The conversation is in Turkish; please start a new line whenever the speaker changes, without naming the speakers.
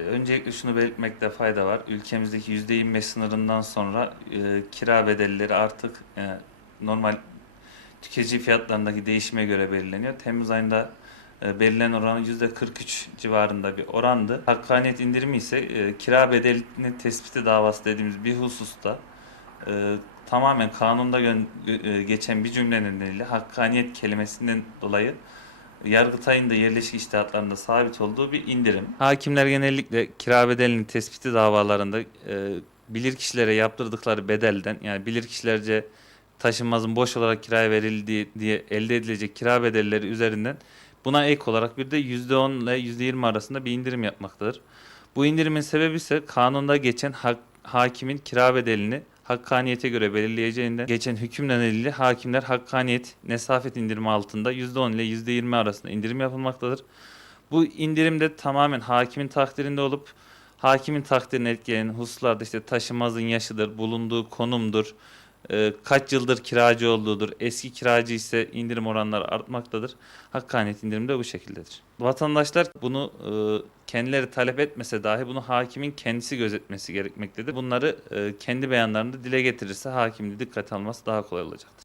Öncelikle şunu belirtmekte fayda var. Ülkemizdeki %25 sınırından sonra e, kira bedelleri artık e, normal tüketici fiyatlarındaki değişime göre belirleniyor. Temmuz ayında e, belirlenen oranı %43 civarında bir orandı. Hakkaniyet indirimi ise e, kira bedelini tespiti davası dediğimiz bir hususta e, tamamen kanunda e, geçen bir cümle nedeniyle hakkaniyet kelimesinden dolayı Yargıtay'ın da yerleşik iştihatlarında sabit olduğu bir indirim. Hakimler genellikle kira bedelinin tespiti davalarında e, bilirkişilere yaptırdıkları bedelden yani bilirkişilerce taşınmazın boş olarak kiraya verildiği diye elde edilecek kira bedelleri üzerinden buna ek olarak bir de %10 ile %20 arasında bir indirim yapmaktadır. Bu indirimin sebebi ise kanunda geçen hak- hakimin kira bedelini hakkaniyete göre belirleyeceğinden geçen hüküm nedeniyle hakimler hakkaniyet nesafet indirimi altında %10 ile %20 arasında indirim yapılmaktadır. Bu indirim de tamamen hakimin takdirinde olup hakimin takdirini etkileyen hususlarda işte taşınmazın yaşıdır, bulunduğu konumdur, e, kaç yıldır kiracı olduğudur, eski kiracı ise indirim oranları artmaktadır. Hakkaniyet indirimi de bu şekildedir. Vatandaşlar bunu e, kendileri talep etmese dahi bunu hakimin kendisi gözetmesi gerekmektedir. Bunları e, kendi beyanlarında dile getirirse hakimin dikkate alması daha kolay olacaktır.